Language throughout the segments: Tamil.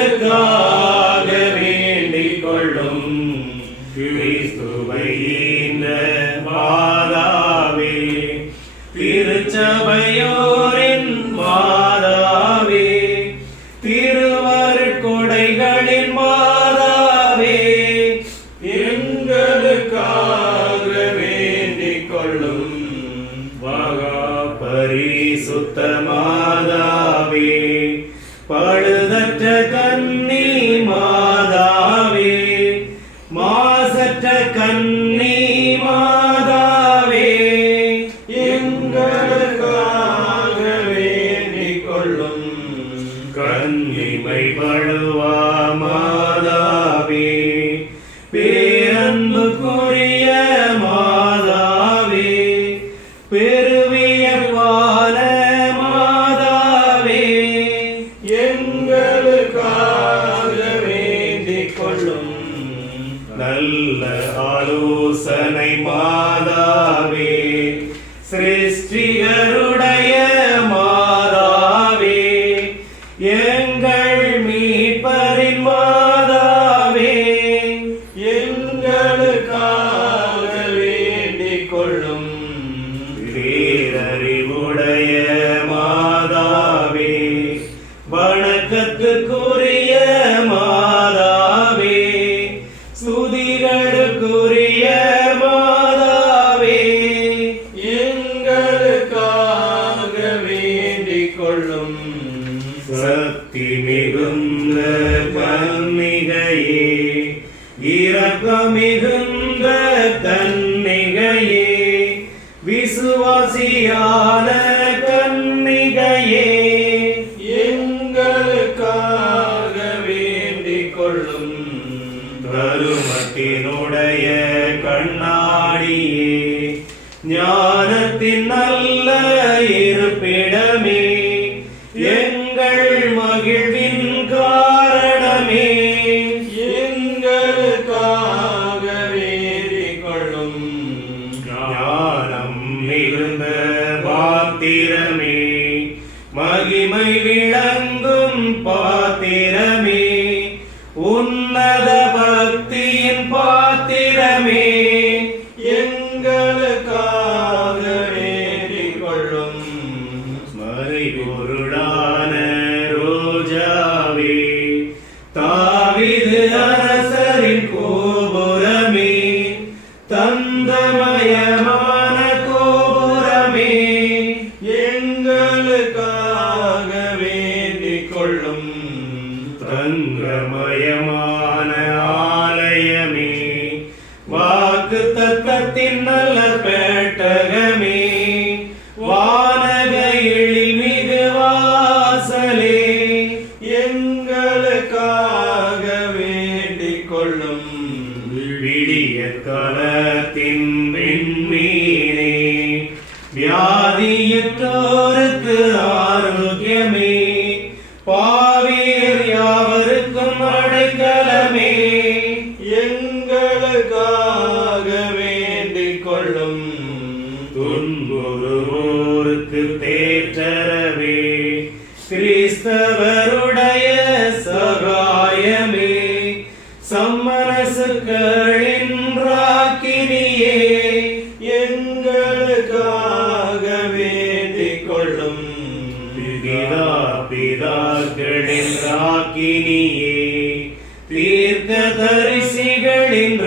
எங்களுக்காக வேண்டிக் கொள்ளும் கிறிஸ்துவை ஈன்ற மாதாவே, திருச்சபையோரின் மாதாவே, திருவருட்கொடைகளின் மாதாவே, எங்களுக்காக வேண்டிக் கொள்ளும் மகா பரிசுத்த மாதாவே, பழுதற்ற கன்னி மாதாவே, மாசற்ற கன்னி மாதாவே, எங்களுக்காக வேண்டிக் கொள்ளும் கன்னிமை பழுவா மாதாவே, பேரன்புக்குரிய மாதாவே, பெருவியல்வான மாதாவே, எங்களுக்காக வேண்டிக் கொள்ளும் நல்ல ஆலோசனை மாதாவே, சிருஷ்டிகருடைய மாதாவே, எங்கள் மீட்பரின் மாதாவே, எங்களுக்காக வேண்டிக் கொள்ளும் பேரறிவுடைய மாதாவே, வணக்கத்துக்குரிய மாதாவே, ஸ்துதிகளுக்குரிய மாதாவே, எங்களுக்காக வேண்டிக் கொள்ளும் சக்தி மிகுந்த கன்னிகையே, இரக்கமிகுந்த கன்னிகையே, விசுவாசியான கன்னிகையே, எங்களுக்காக வேண்டிக் கொள்ளும் தருமத்தினுடைய கண்ணாடியே, ஞானத்தின் நல்ல இருப்பிடமே, எங்கள் மகிழ்வின் காரணமே, எங்களுக்காக வேண்டிக் கொள்ளும் ஞானம் மிகுந்த பாத்திரமே, மகிமை விளங்கும் பாத்திரமே, உன்னத பக்தியின் பாத்திரமே, எங்களுக்காக வேண்டிக் கொள்ளும் மறைபொருளான ரோஜாவே, தாவீது அரசரின் கோபுரமே, தந்தமயமான கோபுரமே, எங்களுக்காக வேண்டிக் கொள்ளும் தங்கமயமான ஆலயமே, வாக்கு தத்தத்தின் நல்ல பெட்டகமே, வானக எழில்மிகு வாசலே, எங்களுக்காக வேண்டிக் கொள்ளும் விடிய காலத்தின் விண்மீனே, வியாதியுற்றோருக்கு ஆரோக்கியமே, பாவியர் யாவருக்கும் அடைக்கலமே, எங்களுக்காக வேண்டிக் கொள்ளும் துன்புறுவோருக்கு தேற்றரவே, கிறிஸ்தவருடைய சகாயமே, சம்மனசுக்களின் ராக்கினியே, எங்களுக்காக வேண்டிக் கொள்ளும் பிதாக்களின் ராக்கினியே, தீர்க்கதரிசிகளின்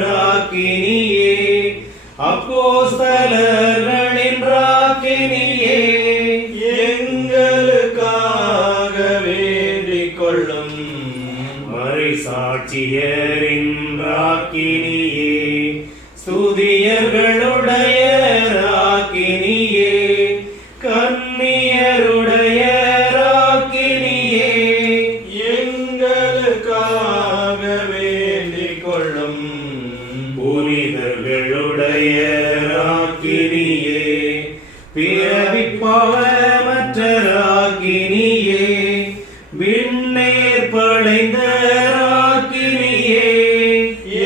ராக்கினியே, அப்போஸ்தலர்களின் ராக்கினியே, எங்களுக்காக வேண்டிக் கொள்ளும் மறைசாட்சியரின் ராக்கினியே, ஸ்துதியர்களுடைய ராக்கினியே, கன்னியருடைய ராக்கினியே, எங்களுக்காக வேண்டிக் கொள்ளும் புனிதர்களுடைய ராக்கினியே, பிறவிப்பாவமற்ற ராக்கினியே, விண்ணேர் படைந்த ராக்கினியே,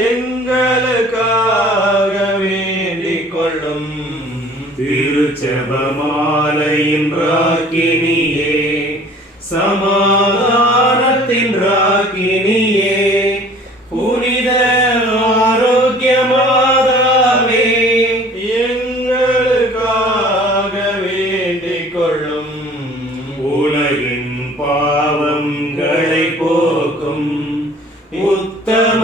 எங்களுக்காக வேண்டிக் கொள்ளும் திருச்செபமாலையின் ராக்கினியே, சமாதானத்தின் ராக்கினியே, புனித ஆரோக்கிய மாதாவே, எங்களுக்காக வேண்டிக் கொள்ளும். உலகின் பாவங்களை போ